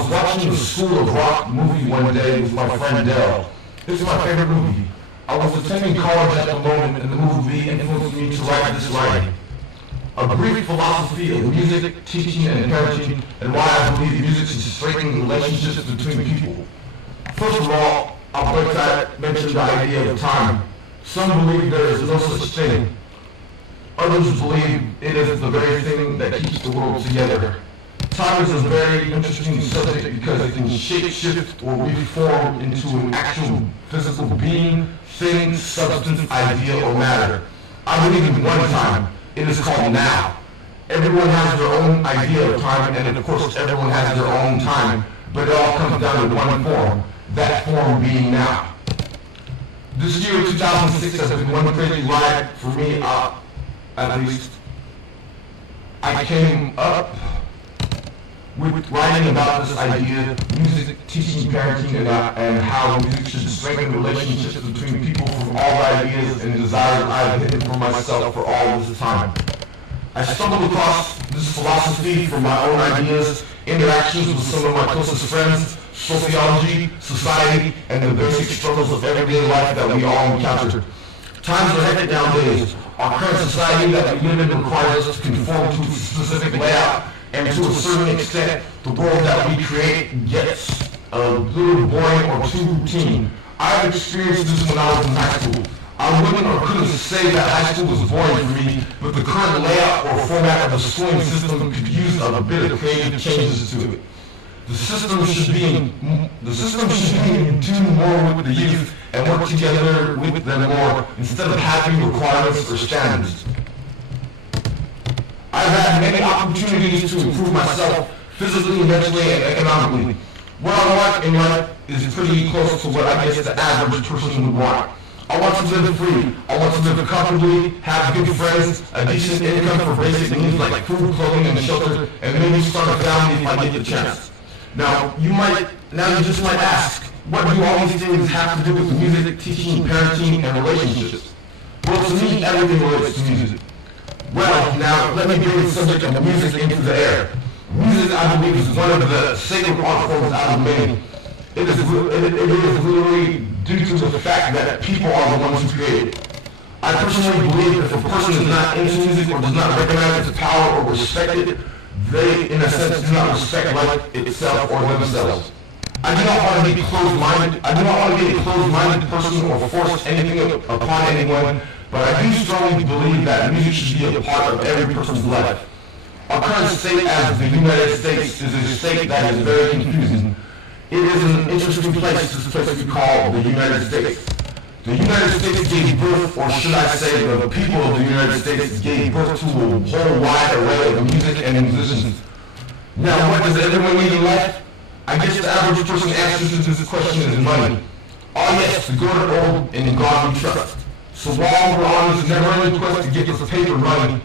was watching the School of Rock movie one day with my friend Dell. This is my favorite movie. I was attending college at the moment, and the movie influenced me to write this writing. A brief philosophy of music, teaching, and parenting, and why I believe music should strengthen relationships between people. First of all, I'll mention the idea of time. Some believe there is no such thing. Others believe it is the very thing that keeps the world together. Time is a very interesting subject because it can shape-shift or reform into an actual physical being, thing, substance, idea, or matter. I believe in one time. It is called now. Everyone has their own idea of time, and of course everyone has their own time, but it all comes down to one form, that form being now. This year, 2006, has been one crazy ride for me, at least. I came up with writing about this idea, music, teaching, parenting, and how music should strengthen relationships between people from all the ideas and desires I've hidden for myself for all this time. I stumbled across this philosophy from my own ideas, interactions with some of my closest friends, sociology, society, and the basic struggles of everyday life that we all encounter. Times are hectic nowadays. Our current society that we live in requires us to conform to a specific layout, and to a certain extent, the world that we create gets a little boring or too routine. I've experienced this when I was in high school. I wouldn't or couldn't say that high school was boring for me, but the current layout or format of the schooling system could use a bit of creative changes to it. The system should be in tune more with the youth and work together with them more instead of having requirements or standards. I've had many opportunities to improve myself physically, mentally, and economically. What I want in life is pretty close to what I guess the average person would want. I want to live free. I want to live comfortably, have good friends, a decent income for basic needs like food, clothing, and shelter, and maybe start a family if I get the chance. Now you just might ask, what do all these things have to do with music, teaching, parenting, and relationships? Well, to me, everything relates to music. Well, now, let me bring the subject of music into the air. Music, I believe, is one of the sacred art forms out of many. It is literally due to the fact that people are the ones who create it. I personally believe that if a person is not into music or does not recognize its power or respect it, they, in a sense, do not respect life itself or themselves. I do not want to be closed-minded. I do not want to be a closed-minded person or force anything upon anyone, but I do strongly believe that music should be a part of every person's life. Our current state as the United States is a state that is very confusing. It is an interesting place, this place we call the United States. The United States gave birth, or should I say the people of the United States gave birth to a whole wide array of music and musicians. Now, what does everyone need in life? I guess the average person's answer to this question is money. Oh yes, the good are old, and in God we trust. So while we're on this never-ending quest to get this paper money,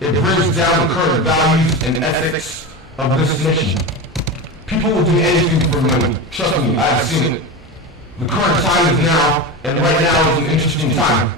it brings down the current values and ethics of this nation. People will do anything for money. Trust me, I've seen it. The current time is now, and right now is an interesting time.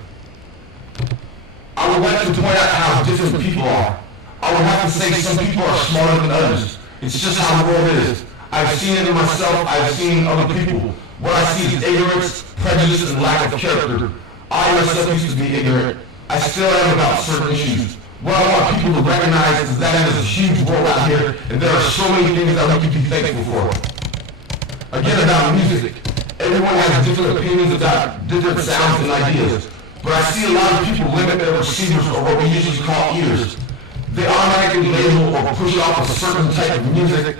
I would like to point out how different people are. I would have to say some people are smarter than others. It's just how the world is. I've seen it in myself, I've seen in other people. What I see is ignorance, prejudice, and lack of character. I myself used to be ignorant. I still am about certain issues. What I want people to recognize is that it is a huge world out here, and there are so many things that we can be thankful for. Again, about music. Everyone has different opinions about different sounds and ideas, but I see a lot of people limit their receivers, or what we usually call ears. They automatically label or push off a certain type of music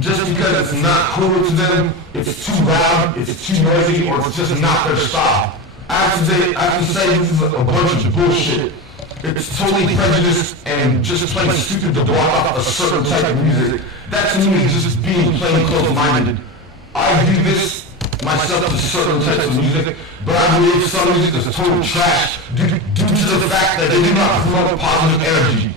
just because it's not cool to them, it's too loud, it's too noisy, or it's just not their style. I have to say this is a bunch of bullshit. It's totally prejudiced and just plain stupid to block off a certain type of music. That to me is just being plain closed-minded. I view this myself as certain types of music, but I believe some music is total trash due to the fact that they do not promote positive energy.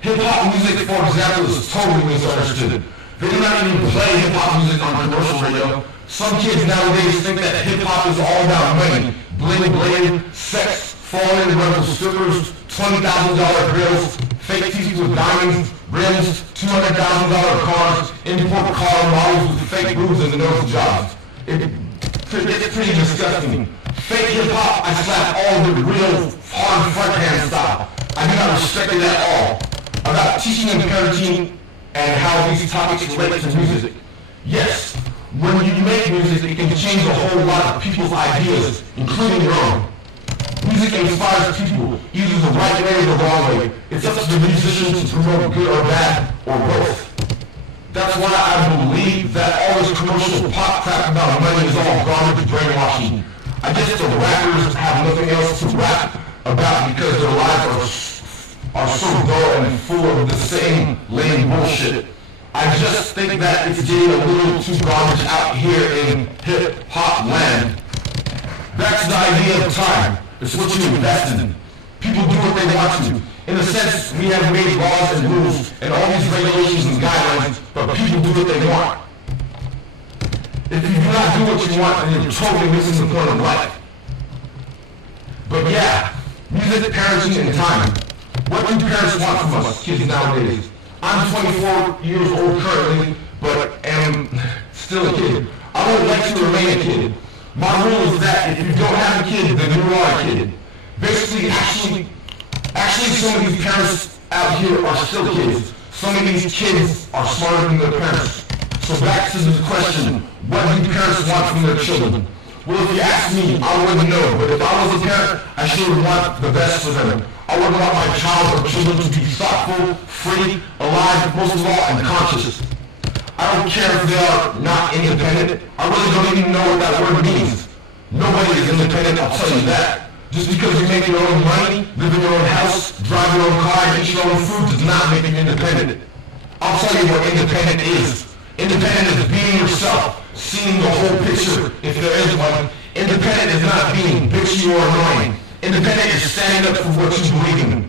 Hip-hop music, for example, is totally misunderstood. They do not even play hip-hop music on commercial radio. Some kids nowadays think that hip-hop is all about money, bling, sex, falling in rebel strippers, $20,000 bills, fake teeth with diamonds, rims, $200,000 cars, import car models with fake boobs and nose jobs. It's pretty disgusting. Fake hip-hop, I slap all the real hard front hand style. I do not respect it at all. About teaching and parenting and how these topics relate to music. Yes, when you make music, it can change a whole lot of people's ideas, including your own. Music inspires people, either the right way or the wrong way. It's up to the musician to promote good or bad, or both. That's why I believe that all this commercial pop crap about money is all garbage brainwashing. I guess the rappers have nothing else to rap about because their lives are so dull and full of the same lame bullshit. I just think that it's getting a little too garbage out here in hip-hop land. That's the idea of time. It's what you invest in. People do what they want to. In a sense, we have made laws and rules and all these regulations and guidelines, but people do what they want. If you do not do what you want, then you're totally missing the point of life. But yeah, music, parenting, and time. What do parents want from us, kids nowadays? I'm 24 years old currently, but am still a kid. I would like to remain a kid. My rule is that if you don't have a kid, then you are a kid. Basically, actually, some of these parents out here are still kids. Some of these kids are smarter than their parents. So back to the question, what do parents want from their children? Well, if you ask me, I wouldn't know, but if I was a parent, I sure would want the best for them. I would want my child or children to be thoughtful, free, alive, most of all, and conscious. I don't care if they are not independent. I really don't even know what that word means. Nobody is independent, I'll tell you that. Just because you make your own money, live in your own house, drive your own car, and eat your own food does not make you independent. I'll tell you what independent is. Independent is being yourself, seeing the whole picture, if there is one. Independent is not being bitchy or annoying. Independent is standing up for what you believe in.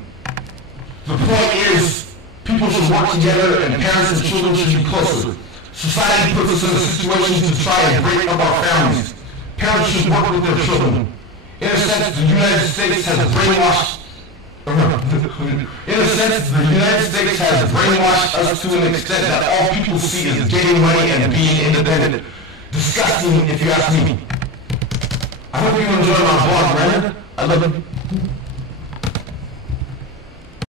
The point is, people should work together and parents and children should be closer. Society puts us in a situation to try and break up our families. Parents should work with their children. In a sense, the United States has brainwashed us to an extent that all people see is getting money and being independent. Disgusting, if you ask me. I hope you enjoy my blog, Miranda. I love you.